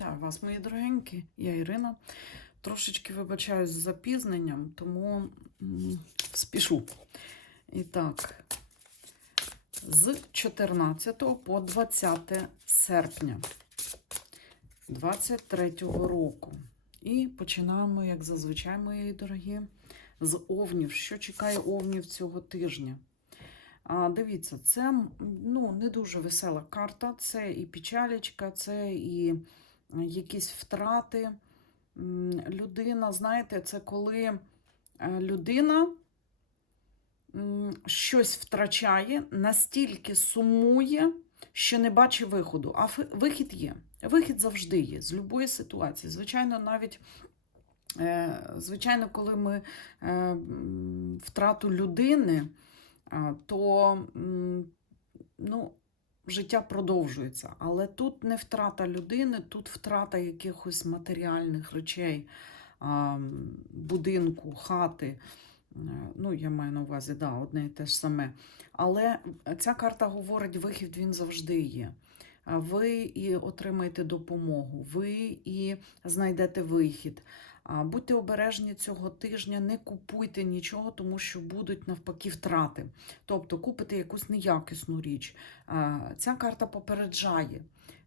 Вітаю вас, мої дорогенькі. Я Ірина. Трошечки вибачаюсь з запізненням, тому спішу. І так, з 14 по 20 серпня 23 року. І починаємо, як зазвичай, мої дорогі, з овнів. Що чекає овнів цього тижня? А, дивіться, це ну, не дуже весела карта. Це і печалечка, це і якісь втрати. Людина, знаєте, це коли е, людина щось втрачає, настільки сумує, що не бачить виходу. А вихід є. Вихід завжди є з будь-якої ситуації. Звичайно, навіть. е, Звичайно, коли ми е, втрату людини, то ну, життя продовжується. Але тут не втрата людини, тут втрата якихось матеріальних речей, будинку, хати. Е, Ну, я маю на увазі, да, одне і те ж саме. Але ця карта говорить, вихід він завжди є. Ви і отримаєте допомогу, ви і знайдете вихід. Будьте обережні цього тижня, не купуйте нічого, тому що будуть навпаки втрати. Тобто купите якусь неякісну річ. Ця карта попереджає.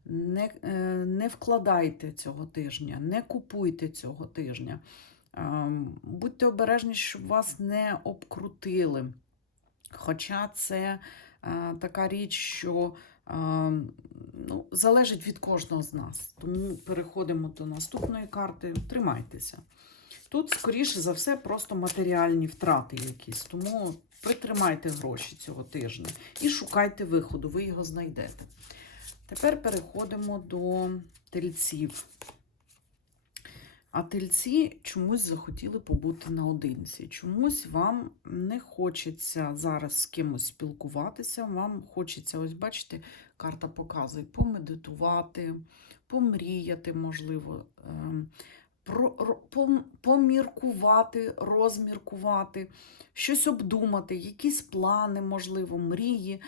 Не, е, не вкладайте цього тижня, не купуйте цього тижня. Будьте обережні, щоб вас не обкрутили. Хоча це така річ, що ну, залежить від кожного з нас. Тому переходимо до наступної карти. Тримайтеся. Тут, скоріше за все, просто матеріальні втрати якісь. Тому притримайте гроші цього тижня і шукайте виходу, ви його знайдете. Тепер переходимо до тельців. А тельці чомусь захотіли побути наодинці. Чомусь вам не хочеться зараз з кимось спілкуватися. Вам хочеться, ось бачите, карта показує помедитувати, помріяти, можливо, поміркувати, розміркувати, щось обдумати, якісь плани, можливо, мрії.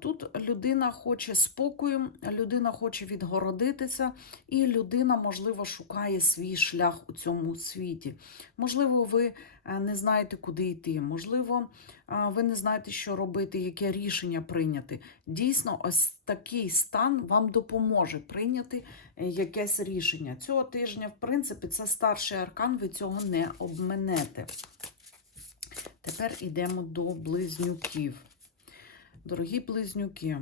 Тут людина хоче спокою, людина хоче відгородитися, і людина, можливо, шукає свій шлях у цьому світі. Можливо, ви не знаєте, куди йти, можливо, ви не знаєте, що робити, яке рішення прийняти. Дійсно, ось такий стан вам допоможе прийняти е, якесь рішення. Цього тижня, в принципі, це старший аркан, ви цього не обменете. Тепер йдемо до близнюків. Дорогі близнюки,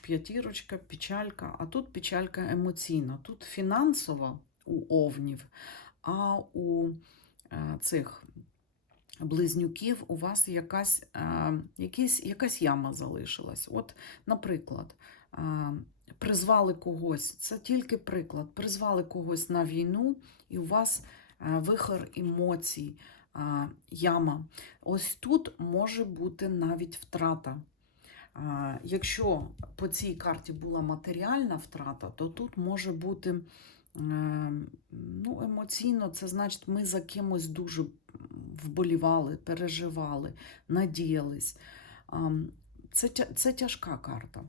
п'ятірочка, печалька, а тут печалька емоційна. Тут фінансова у овнів, а у е, цих близнюків у вас якась, е, якісь, якась яма залишилась. От, наприклад, е, призвали когось, це тільки приклад, призвали когось на війну, і у вас е, вихор емоцій, е, яма. Ось тут може бути навіть втрата. Якщо по цій карті була матеріальна втрата, то тут може бути е, ну, емоційно, це значить, ми за кимось дуже вболівали, переживали, надіялись. Це, це тяжка карта.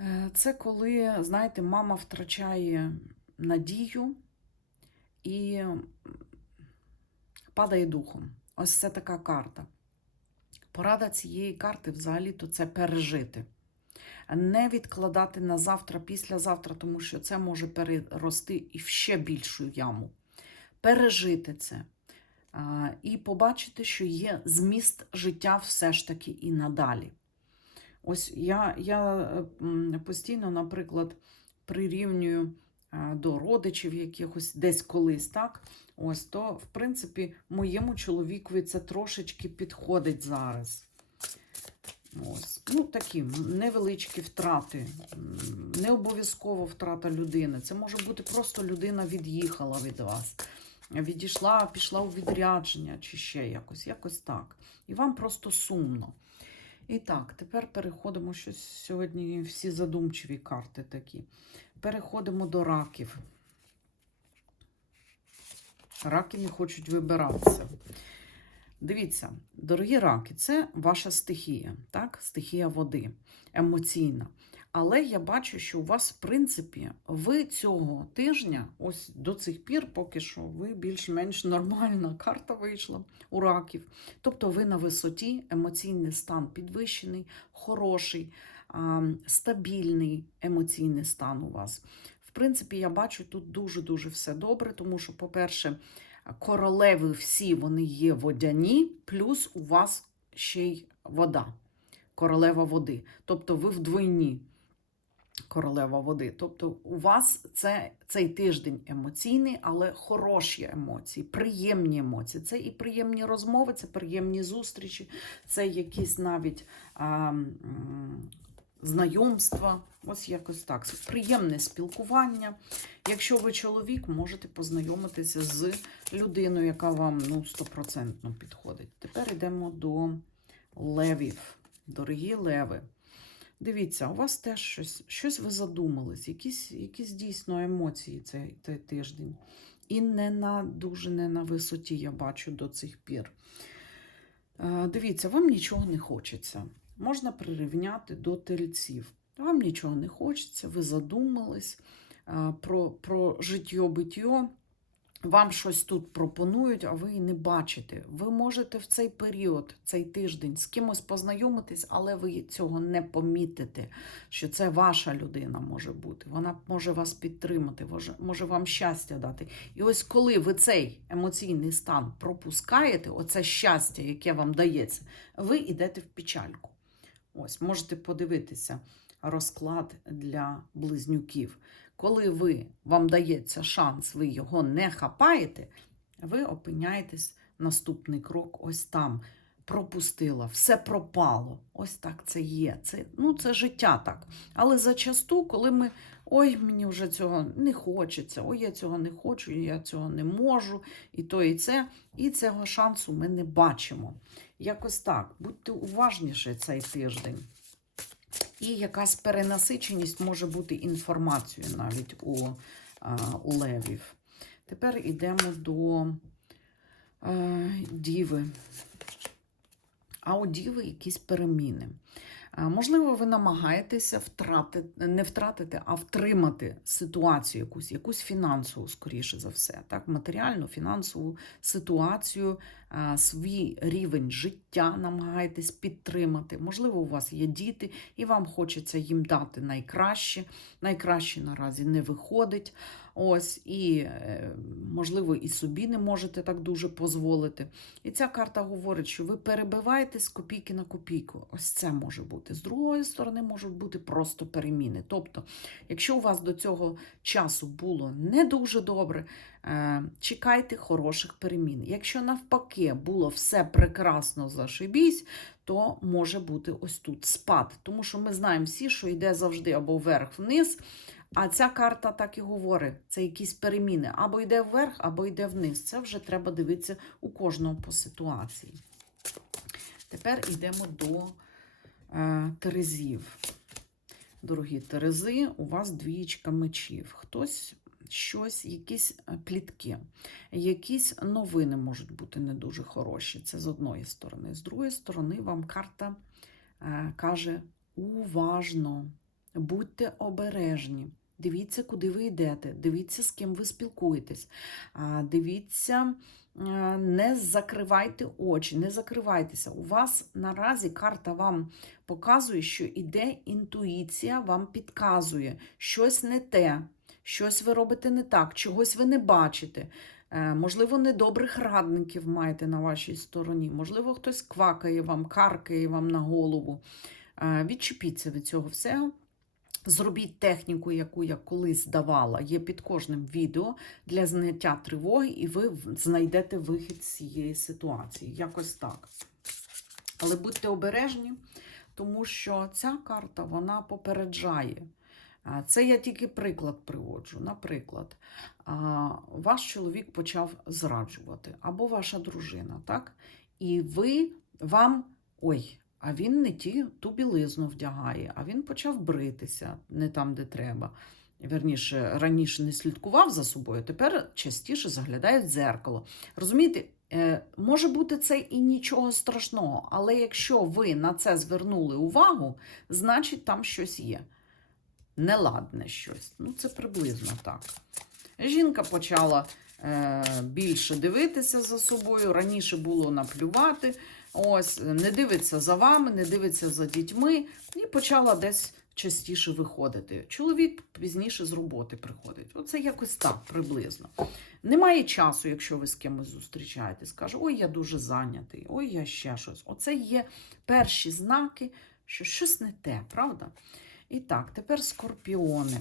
Е, Це коли, знаєте, мама втрачає надію і падає духом. Ось це така карта. Порада цієї карти взагалі-то це пережити. Не відкладати на завтра, післязавтра, тому що це може перерости і в ще більшу яму. Пережити це. І побачити, що є зміст життя все ж таки і надалі. Ось я, я постійно, наприклад, прирівнюю до родичів якихось десь колись, так? Ось то, в принципі, моєму чоловікові це трошечки підходить зараз. Ось. Ну, такі невеличкі втрати. Не обов'язково втрата людини. Це може бути просто людина від'їхала від вас. Відійшла, пішла у відрядження чи ще якось, якось так. І вам просто сумно. І так, тепер переходимо щось сьогодні всі задумчиві карти такі. Переходимо до раків. Раки не хочуть вибиратися. Дивіться, дорогі раки, це ваша стихія, так? стихія води, емоційна. Але я бачу, що у вас, в принципі, ви цього тижня, ось до цих пір, поки що, ви більш-менш нормальна карта вийшла у раків. Тобто ви на висоті, емоційний стан підвищений, хороший, стабільний емоційний стан у вас. В принципі, я бачу тут дуже-дуже все добре, тому що, по-перше, королеви всі вони є водяні, плюс у вас ще й вода, королева води. Тобто ви вдвойні королева води. Тобто у вас це, цей тиждень емоційний, але хороші емоції, приємні емоції. Це і приємні розмови, це приємні зустрічі, це якісь навіть а, знайомства. Ось якось так. Приємне спілкування. Якщо ви чоловік, можете познайомитися з людиною, яка вам ну, стопроцентно підходить. Тепер йдемо до левів. Дорогі леви. Дивіться, у вас теж щось, щось ви задумались, якісь, якісь дійсно емоції цей, цей тиждень. І не на дуже не на висоті, я бачу до цих пір. Е, Дивіться, вам нічого не хочеться. Можна прирівняти до тельців. Вам нічого не хочеться, ви задумались про, про життя-биття. Вам щось тут пропонують, а ви не бачите. Ви можете в цей період, цей тиждень з кимось познайомитись, але ви цього не помітите, що це ваша людина може бути. Вона може вас підтримати, може вам щастя дати. І ось коли ви цей емоційний стан пропускаєте, оце щастя, яке вам дається, ви йдете в печальку. Ось, можете подивитися розклад для близнюків. Коли ви, вам дається шанс, ви його не хапаєте, ви опиняєтесь наступний крок ось там. Пропустила, все пропало. Ось так це є. Це, ну, це життя так. Але зачасту, коли ми ой, мені вже цього не хочеться, ой, я цього не хочу, я цього не можу, і то, і це, і цього шансу ми не бачимо. Якось так. Будьте уважніші цей тиждень. І якась перенасиченість може бути інформацією навіть у, у левів. Тепер йдемо до е, діви. А у діви якісь переміни. Можливо, ви намагаєтеся втратити, не втратити, а втримати ситуацію якусь, якусь фінансову, скоріше за все, так, матеріальну, фінансову ситуацію, свій рівень життя намагаєтесь підтримати. Можливо, у вас є діти, і вам хочеться їм дати найкраще. Найкраще наразі не виходить. Ось, і, е, можливо, і собі не можете так дуже дозволити. І ця карта говорить, що ви перебиваєте з копійки на копійку. Ось це може бути. З другої сторони, можуть бути просто переміни. Тобто, якщо у вас до цього часу було не дуже добре, е, чекайте хороших перемін. Якщо навпаки було все прекрасно зашибісь, то може бути ось тут спад. Тому що ми знаємо всі, що йде завжди або вверх-вниз. А ця карта так і говорить: це якісь переміни. Або йде вверх, або йде вниз. Це вже треба дивитися у кожного по ситуації. Tепер йдемо до е, Терезів. Дорогі Терези, у вас двієчка мечів. Хтось щось, якісь е, плітки, якісь новини можуть бути не дуже хороші. Це з одної сторони. З другої сторони, вам карта е, каже: уважно, будьте обережні. Дивіться, куди ви йдете, дивіться, з ким ви спілкуєтесь. Дивіться, е, не закривайте очі, не закривайтеся. У вас наразі карта вам показує, що іде інтуїція, вам підказує щось не те, щось ви робите не так, чогось ви не бачите. Е, Можливо, недобрих радників маєте на вашій стороні, можливо, хтось квакає вам, каркає вам на голову. Е, Відчепіться від цього всього. Зробіть техніку, яку я колись давала, є під кожним відео для зняття тривоги, і ви знайдете вихід з цієї ситуації. Якось так. Але будьте обережні, тому що ця карта вона попереджає. Це я тільки приклад приводжу. Наприклад, ваш чоловік почав зраджувати, або ваша дружина, так? І ви вам. Ой, а він не ті, ту білизну вдягає, а він почав бритися не там, де треба. Верніше, раніше не слідкував за собою, тепер частіше заглядає в дзеркало. Розумієте, е, може бути це і нічого страшного, але якщо ви на це звернули увагу, значить там щось є. Неладне щось. Ну, це приблизно так. Жінка почала е, більше дивитися за собою. Раніше було наплювати. Ось, не дивиться за вами, не дивиться за дітьми, і почала десь частіше виходити. Чоловік пізніше з роботи приходить. Оце якось так приблизно. Немає часу, якщо ви з кимось зустрічаєтесь. Каже, ой, я дуже зайнятий, ой, я ще щось. Оце є перші знаки, що щось не те, правда? І так, тепер скорпіони.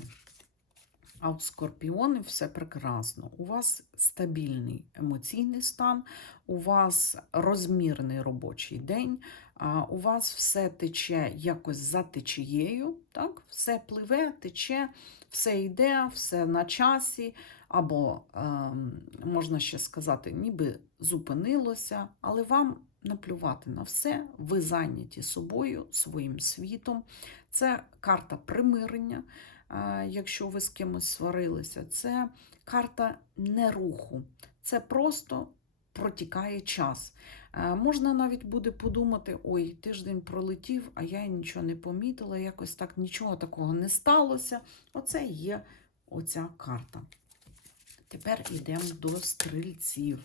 А от скорпіони все прекрасно. У вас стабільний емоційний стан, у вас розмірний робочий день, у вас все тече якось за течією, так? все пливе, тече, все йде, все на часі, або ем, можна ще сказати, ніби зупинилося, але вам наплювати на все, ви зайняті собою, своїм світом. Це карта примирення якщо ви з кимось сварилися, це карта неруху. Це просто протікає час. Можна навіть буде подумати: ой, тиждень пролетів, а я нічого не помітила, якось так нічого такого не сталося. Оце є оця карта. Тепер йдемо до стрільців.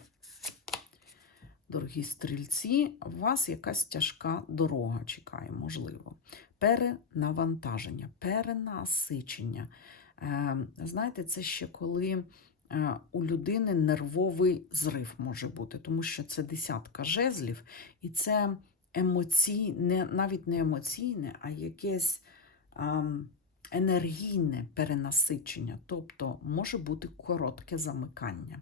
Дорогі стрільці, у вас якась тяжка дорога чекає, можливо перенавантаження, перенасичення. Е, Знаєте, це ще коли е, у людини нервовий зрив може бути, тому що це десятка жезлів, і це емоційне, навіть не емоційне, а якесь ем, енергійне перенасичення, тобто може бути коротке замикання.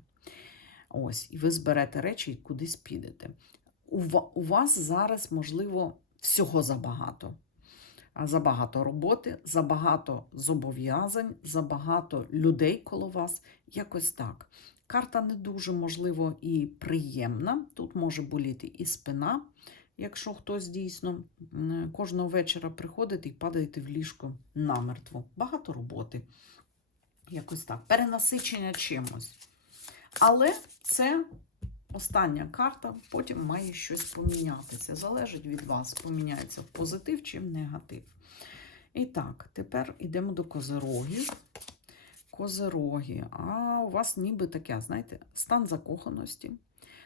Ось, і ви зберете речі і кудись підете. У, вас зараз, можливо, всього забагато забагато роботи, забагато зобов'язань, забагато людей коло вас. Якось так. Карта не дуже, можливо, і приємна. Тут може боліти і спина, якщо хтось дійсно кожного вечора приходить і падаєте в ліжко намертво. Багато роботи. Якось так. Перенасичення чимось. Але це остання карта, потім має щось помінятися. Залежить від вас, поміняється позитив чи в негатив. І так, тепер йдемо до козерогів. Козероги. А у вас ніби таке, знаєте, стан закоханості.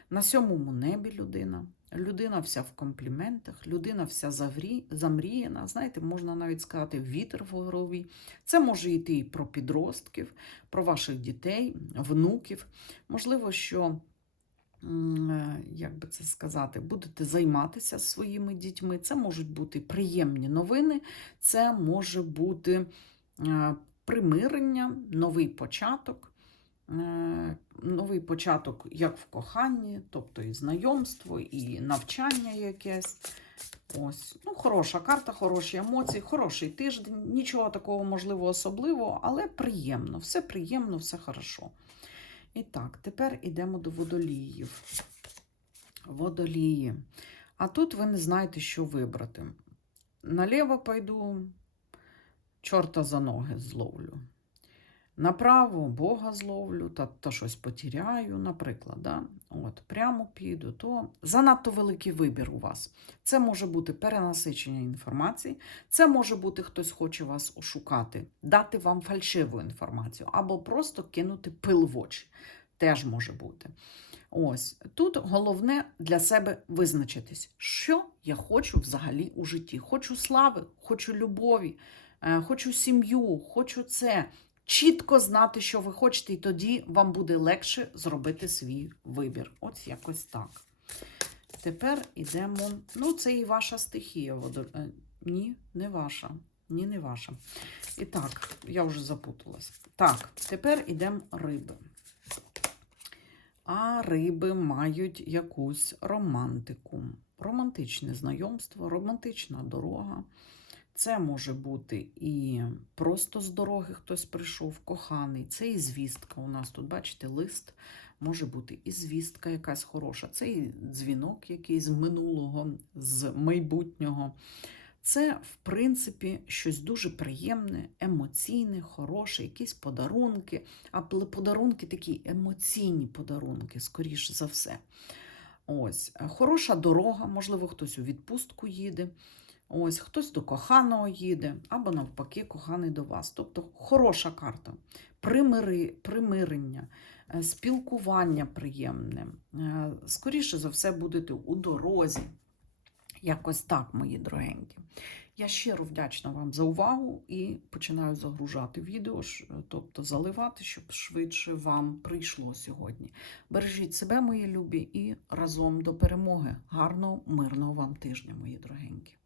На сьомому небі людина. Людина вся в компліментах, людина вся заврі, замріяна. Знаєте, можна навіть сказати, вітер в голові. Це може йти і про підростків, про ваших дітей, внуків. Можливо, що як би це сказати, будете займатися своїми дітьми. Це можуть бути приємні новини, це може бути е, примирення, новий початок. Е, Новий початок як в коханні, тобто і знайомство, і навчання якесь. Ось, ну, хороша карта, хороші емоції, хороший тиждень. Нічого такого можливо особливого, але приємно. Все приємно, все хорошо. І так, тепер йдемо до водоліїв. Водолії. А тут ви не знаєте, що вибрати. Наліво пойду, чорта за ноги зловлю. Направо Бога зловлю, та, та щось потеряю, наприклад. Да? От, прямо піду, то занадто великий вибір у вас. Це може бути перенасичення інформації, це може бути хтось хоче вас ошукати, дати вам фальшиву інформацію, або просто кинути пил в очі. Теж може бути. Ось тут головне для себе визначитись, що я хочу взагалі у житті. Хочу слави, хочу любові, е, хочу сім'ю, хочу це. Чітко знати, що ви хочете, і тоді вам буде легше зробити свій вибір. От якось так. Тепер йдемо. Ну, це і ваша стихія. е, Ні, не ваша. Ні, не ваша. І так, я вже запуталась. Так, тепер йдемо риби. А риби мають якусь романтику, романтичне знайомство, романтична дорога. Це може бути і просто з дороги хтось прийшов, коханий. Це і звістка. У нас тут, бачите, лист може бути і звістка якась хороша. Це і дзвінок якийсь з минулого, з майбутнього. Це, в принципі, щось дуже приємне, емоційне, хороше, якісь подарунки, а подарунки такі емоційні подарунки, скоріше за все. Ось, е, хороша дорога, можливо, хтось у відпустку їде. Ось хтось до коханого їде, або навпаки, коханий до вас. Тобто хороша карта. Примири, примирення, е, спілкування приємне. Е, Скоріше за все, будете у дорозі. Якось так, мої дорогенькі. Я щиро вдячна вам за увагу і починаю загружати відео, тобто заливати, щоб швидше вам прийшло сьогодні. Бережіть себе, мої любі, і разом до перемоги. Гарного, мирного вам тижня, мої дорогенькі.